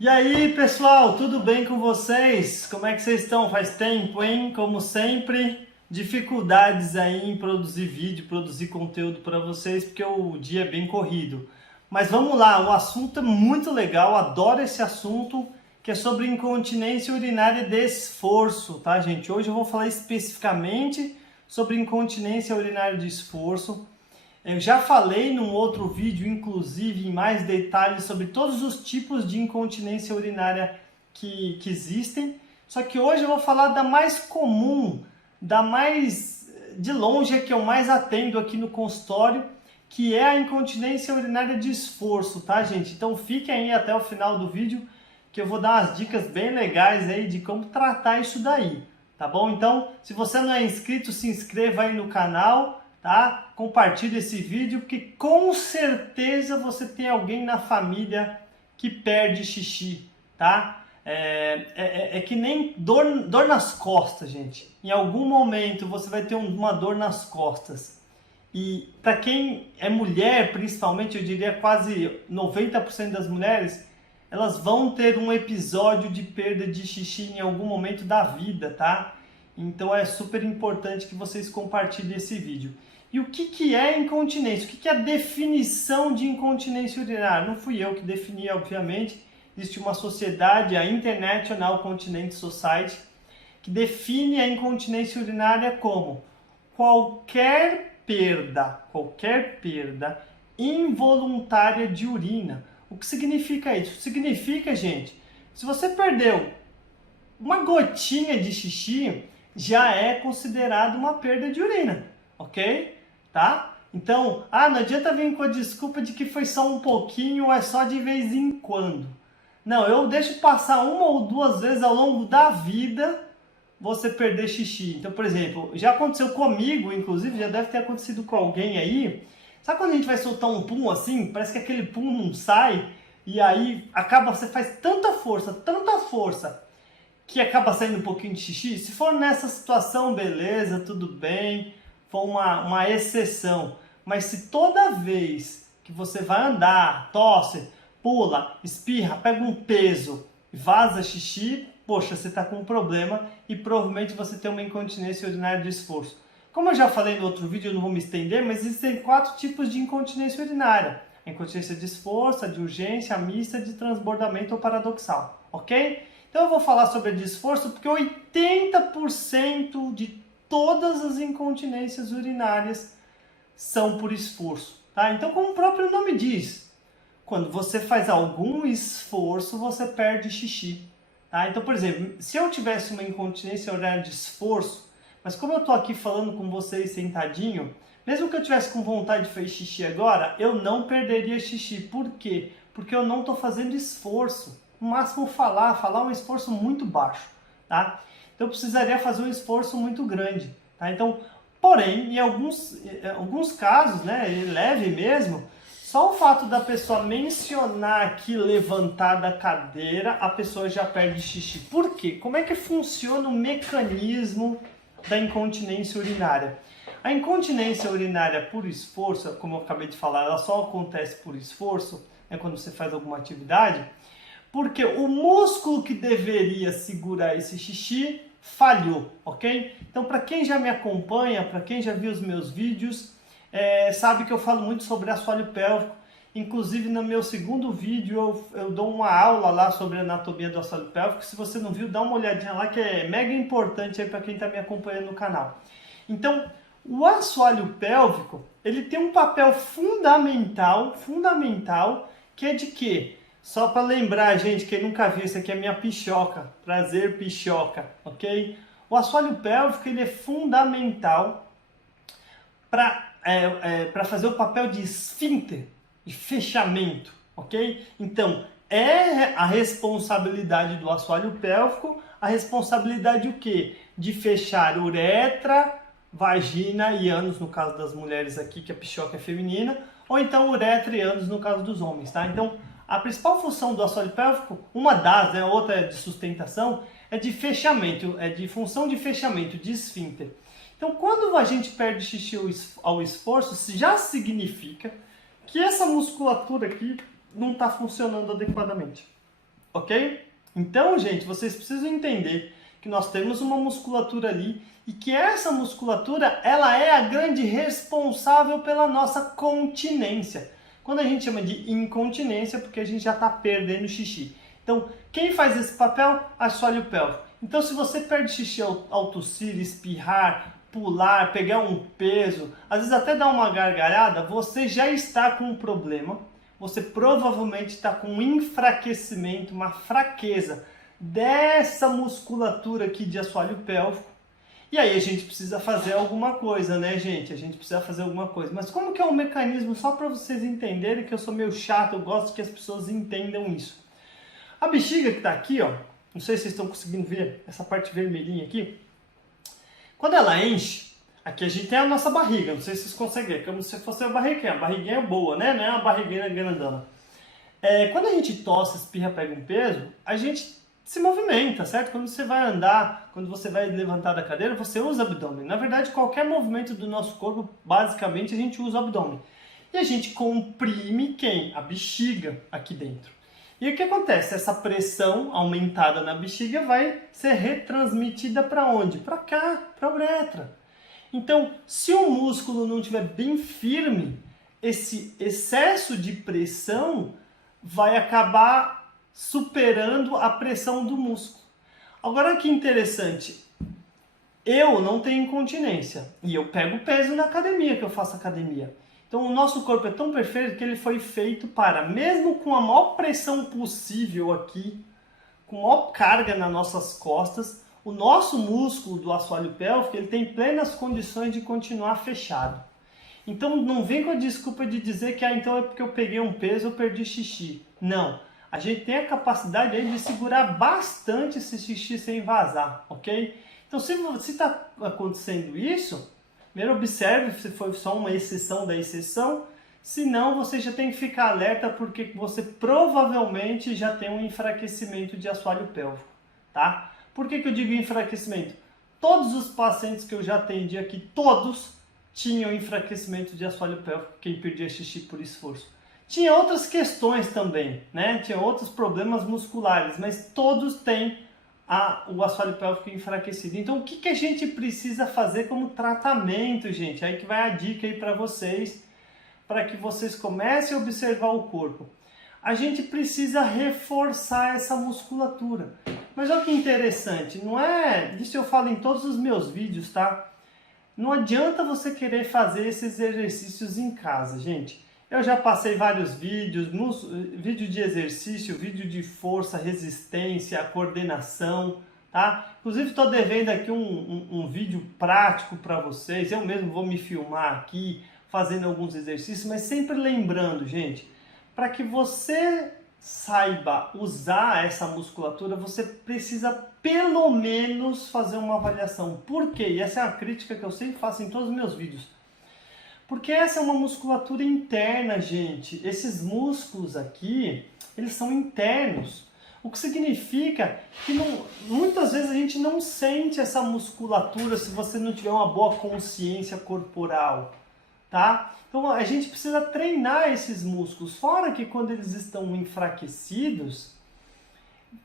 E aí, pessoal, tudo bem com vocês? Como é que vocês estão? Faz tempo, hein? Como sempre, dificuldades aí em produzir vídeo, produzir conteúdo para vocês, porque o dia é bem corrido. Mas vamos lá, o assunto é muito legal, adoro esse assunto, que é sobre incontinência urinária de esforço, tá, gente? Hoje eu vou falar especificamente sobre incontinência urinária de esforço. Eu já falei num outro vídeo, inclusive, em mais detalhes sobre todos os tipos de incontinência urinária que existem. Só que hoje eu vou falar da mais comum, da mais de longe, é que eu mais atendo aqui no consultório, que é a incontinência urinária de esforço, tá, gente? Então fiquem aí até o final do vídeo, que eu vou dar umas dicas bem legais aí de como tratar isso daí, tá bom? Então, se você não é inscrito, se inscreva aí no canal, tá? Compartilhe esse vídeo, porque com certeza você tem alguém na família que perde xixi, tá? É que nem dor nas costas, gente. Em algum momento você vai ter uma dor nas costas. E para quem é mulher, principalmente, eu diria quase 90% das mulheres, elas vão ter um episódio de perda de xixi em algum momento da vida, tá? Então é super importante que vocês compartilhem esse vídeo. E o que é incontinência? O que é a definição de incontinência urinária? Não fui eu que defini, obviamente. Existe uma sociedade, a International Continence Society, que define a incontinência urinária como qualquer perda involuntária de urina. O que significa isso? Significa, gente, se você perdeu uma gotinha de xixi, já é considerado uma perda de urina, ok? Tá? Então, não adianta vir com a desculpa de que foi só um pouquinho ou é só de vez em quando. Não, eu deixo passar uma ou duas vezes ao longo da vida você perder xixi. Então, por exemplo, já aconteceu comigo, inclusive, já deve ter acontecido com alguém aí. Sabe quando a gente vai soltar um pum assim, parece que aquele pum não sai, e aí acaba, você faz tanta força, que acaba saindo um pouquinho de xixi? Se for nessa situação, beleza, tudo bem, foi uma exceção. Mas se toda vez que você vai andar, tosse, pula, espirra, pega um peso e vaza xixi, poxa, você está com um problema e provavelmente você tem uma incontinência urinária de esforço. Como eu já falei no outro vídeo, eu não vou me estender, mas existem 4 tipos de incontinência urinária. A incontinência de esforço, a de urgência, a mista, de transbordamento ou paradoxal, ok? Então eu vou falar sobre a de esforço porque 80% de todas as incontinências urinárias são por esforço, tá? Então, como o próprio nome diz, quando você faz algum esforço, você perde xixi, tá? Então, por exemplo, se eu tivesse uma incontinência urinária de esforço, mas como eu tô aqui falando com vocês sentadinho, mesmo que eu tivesse com vontade de fazer xixi agora, eu não perderia xixi. Por quê? Porque eu não tô fazendo esforço. No máximo falar é um esforço muito baixo, tá? Então eu precisaria fazer um esforço muito grande, tá? Então, porém, em alguns casos, né, leve mesmo, só o fato da pessoa mencionar aqui levantar da cadeira, a pessoa já perde xixi. Por quê? Como é que funciona o mecanismo da incontinência urinária? A incontinência urinária por esforço, como eu acabei de falar, ela só acontece por esforço, né, quando você faz alguma atividade, porque o músculo que deveria segurar esse xixi falhou, ok? Então, para quem já me acompanha, para quem já viu os meus vídeos, sabe que eu falo muito sobre assoalho pélvico. Inclusive, no meu segundo vídeo, eu dou uma aula lá sobre a anatomia do assoalho pélvico. Se você não viu, dá uma olhadinha lá, que é mega importante aí para quem está me acompanhando no canal. Então, o assoalho pélvico, ele tem um papel fundamental, que é de quê? Só para lembrar, gente, quem nunca viu, isso aqui é minha pichoca. Prazer, pichoca, ok? O assoalho pélvico, ele é fundamental para fazer o papel de esfíncter, de fechamento, ok? Então, é a responsabilidade do assoalho pélvico, a responsabilidade o quê? De fechar uretra, vagina e ânus, no caso das mulheres aqui, que a pichoca é feminina, ou então uretra e ânus no caso dos homens, tá? Então, a principal função do assoalho pélvico, uma das, né, outra é de sustentação, é de fechamento, é de função de fechamento, de esfíncter. Então, quando a gente perde xixi ao esforço, já significa que essa musculatura aqui não está funcionando adequadamente. ok? Então, gente, vocês precisam entender que nós temos uma musculatura ali e que essa musculatura, ela é a grande responsável pela nossa continência. Quando a gente chama de incontinência, é porque a gente já está perdendo xixi. Então, quem faz esse papel? Assoalho pélvico. Então, se você perde xixi ao tossir, espirrar, pular, pegar um peso, às vezes até dar uma gargalhada, você já está com um problema. Você provavelmente está com um enfraquecimento, uma fraqueza dessa musculatura aqui de assoalho pélvico. E aí a gente precisa fazer alguma coisa, né, gente? A gente precisa fazer alguma coisa. Mas como que é um mecanismo, só para vocês entenderem, que eu sou meio chato, eu gosto que as pessoas entendam isso. A bexiga que está aqui, ó, não sei se vocês estão conseguindo ver essa parte vermelhinha aqui. Quando ela enche, aqui a gente tem a nossa barriga, não sei se vocês conseguem ver, como se fosse a barriguinha boa, né? Não é uma barriguinha grandona. Quando a gente tosse, espirra, pega um peso, a gente se movimenta, certo? Quando você vai andar, quando você vai levantar da cadeira, você usa o abdômen. Na verdade, qualquer movimento do nosso corpo, basicamente, a gente usa o abdômen. E a gente comprime quem? A bexiga aqui dentro. E o que acontece? Essa pressão aumentada na bexiga vai ser retransmitida para onde? Para cá, para a uretra. Então, se o músculo não estiver bem firme, esse excesso de pressão vai acabar superando a pressão do músculo. Agora que interessante, eu não tenho incontinência e eu pego peso na academia, que eu faço academia. Então o nosso corpo é tão perfeito que ele foi feito para, mesmo com a maior pressão possível aqui, com a maior carga nas nossas costas, o nosso músculo do assoalho pélvico ele tem plenas condições de continuar fechado. Então não vem com a desculpa de dizer que então é porque eu peguei um peso ou perdi xixi. Não. A gente tem a capacidade aí de segurar bastante esse xixi sem vazar, ok? Então, se está acontecendo isso, primeiro observe se foi só uma exceção da exceção, se não, você já tem que ficar alerta porque você provavelmente já tem um enfraquecimento de assoalho pélvico, tá? Por que eu digo enfraquecimento? Todos os pacientes que eu já atendi aqui, todos tinham enfraquecimento de assoalho pélvico, quem perdia xixi por esforço. Tinha outras questões também, né? Tinha outros problemas musculares, mas todos têm o assoalho pélvico enfraquecido. Então, o que a gente precisa fazer como tratamento, gente? Aí que vai a dica aí para vocês, para que vocês comecem a observar o corpo. A gente precisa reforçar essa musculatura. Mas olha que interessante, não é... Isso eu falo em todos os meus vídeos, tá? Não adianta você querer fazer esses exercícios em casa, gente. Eu já passei vários vídeos, vídeo de exercício, vídeo de força, resistência, coordenação, tá? Inclusive estou devendo aqui um vídeo prático para vocês, eu mesmo vou me filmar aqui, fazendo alguns exercícios, mas sempre lembrando, gente, para que você saiba usar essa musculatura, você precisa pelo menos fazer uma avaliação. Por quê? E essa é a crítica que eu sempre faço em todos os meus vídeos. Porque essa é uma musculatura interna, gente. Esses músculos aqui, eles são internos. O que significa que muitas vezes a gente não sente essa musculatura se você não tiver uma boa consciência corporal, tá? Então a gente precisa treinar esses músculos. Fora que quando eles estão enfraquecidos,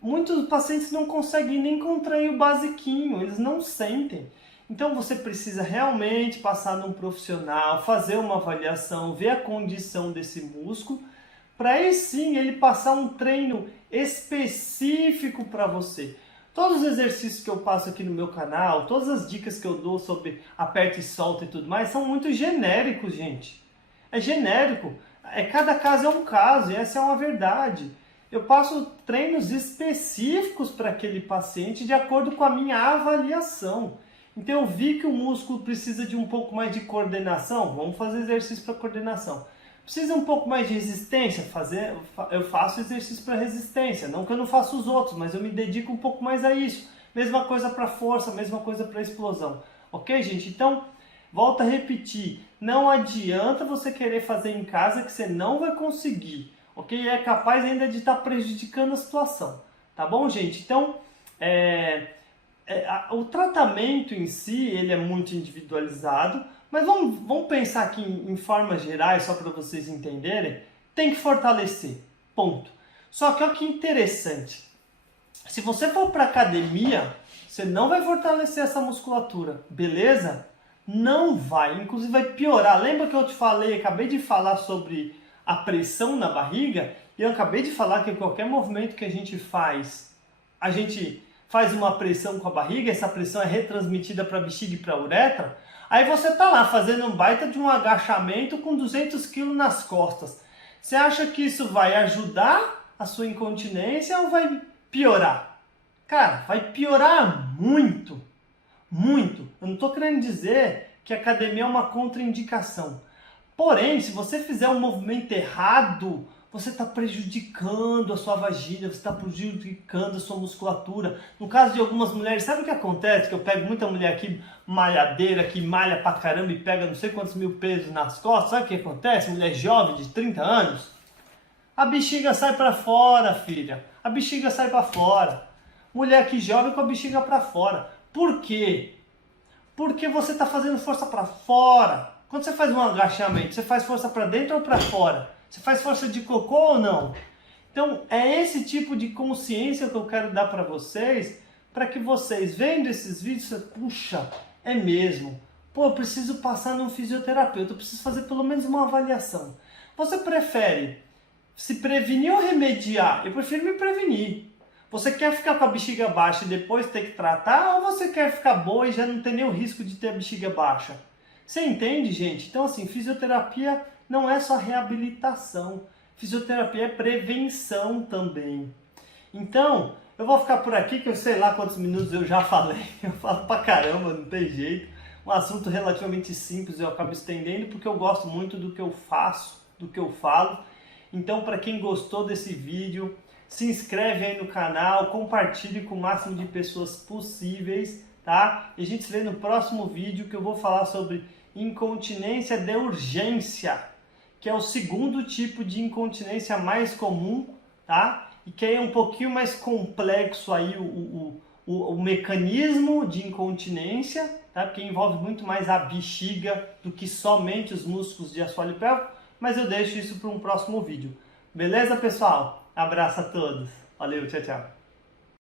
muitos pacientes não conseguem nem contrair o basiquinho, eles não sentem. Então você precisa realmente passar num profissional, fazer uma avaliação, ver a condição desse músculo, para aí sim ele passar um treino específico para você. Todos os exercícios que eu passo aqui no meu canal, todas as dicas que eu dou sobre aperta e solta e tudo mais, são muito genéricos, gente. É genérico, cada caso é um caso e essa é uma verdade. Eu passo treinos específicos para aquele paciente de acordo com a minha avaliação. Então eu vi que o músculo precisa de um pouco mais de coordenação, vamos fazer exercício para coordenação. Precisa um pouco mais de resistência, eu faço exercício para resistência, não que eu não faça os outros, mas eu me dedico um pouco mais a isso. Mesma coisa para força, mesma coisa para explosão. Ok, gente? Então, volto a repetir, não adianta você querer fazer em casa que você não vai conseguir, ok? É capaz ainda de estar prejudicando a situação, tá bom, gente? Então, o tratamento em si ele é muito individualizado, mas vamos pensar aqui em formas gerais, só para vocês entenderem, tem que fortalecer, ponto. Só que olha que interessante. Se você for para academia, você não vai fortalecer essa musculatura, beleza? Não vai, inclusive vai piorar. Lembra que eu te falei, acabei de falar sobre a pressão na barriga? E eu acabei de falar que qualquer movimento que a gente faz uma pressão com a barriga, essa pressão é retransmitida para a bexiga e para a uretra. Aí você tá lá fazendo um baita de um agachamento com 200 kg nas costas. Você acha que isso vai ajudar a sua incontinência ou vai piorar? Cara, vai piorar muito, muito. Eu não estou querendo dizer que a academia é uma contraindicação. Porém, se você fizer um movimento errado, você está prejudicando a sua vagina, você está prejudicando a sua musculatura. No caso de algumas mulheres, sabe o que acontece? Que eu pego muita mulher aqui, malhadeira, que malha pra caramba e pega não sei quantos mil pesos nas costas. Sabe o que acontece? Mulher jovem de 30 anos. A bexiga sai para fora, filha. A bexiga sai para fora. Mulher que jovem com a bexiga para fora. Por quê? Porque você está fazendo força para fora. Quando você faz um agachamento, você faz força para dentro ou para fora? Você faz força de cocô ou não? Então, é esse tipo de consciência que eu quero dar para vocês, para que vocês, vendo esses vídeos, você, puxa, é mesmo. Pô, eu preciso passar num fisioterapeuta, eu preciso fazer pelo menos uma avaliação. Você prefere se prevenir ou remediar? Eu prefiro me prevenir. Você quer ficar com a bexiga baixa e depois ter que tratar, ou você quer ficar boa e já não tem nem o risco de ter a bexiga baixa? Você entende, gente? Então, assim, fisioterapia não é só reabilitação. Fisioterapia é prevenção também. Então, eu vou ficar por aqui, que eu sei lá quantos minutos eu já falei. Eu falo pra caramba, não tem jeito. Um assunto relativamente simples, eu acabo estendendo porque eu gosto muito do que eu faço, do que eu falo. Então, para quem gostou desse vídeo, se inscreve aí no canal, compartilhe com o máximo de pessoas possíveis, tá? E a gente se vê no próximo vídeo, que eu vou falar sobre incontinência de urgência, que é o segundo tipo de incontinência mais comum, tá? E que é um pouquinho mais complexo aí o mecanismo de incontinência, tá? Porque envolve muito mais a bexiga do que somente os músculos de assoalho pélvico, mas eu deixo isso para um próximo vídeo. Beleza, pessoal? Abraço a todos. Valeu, tchau, tchau.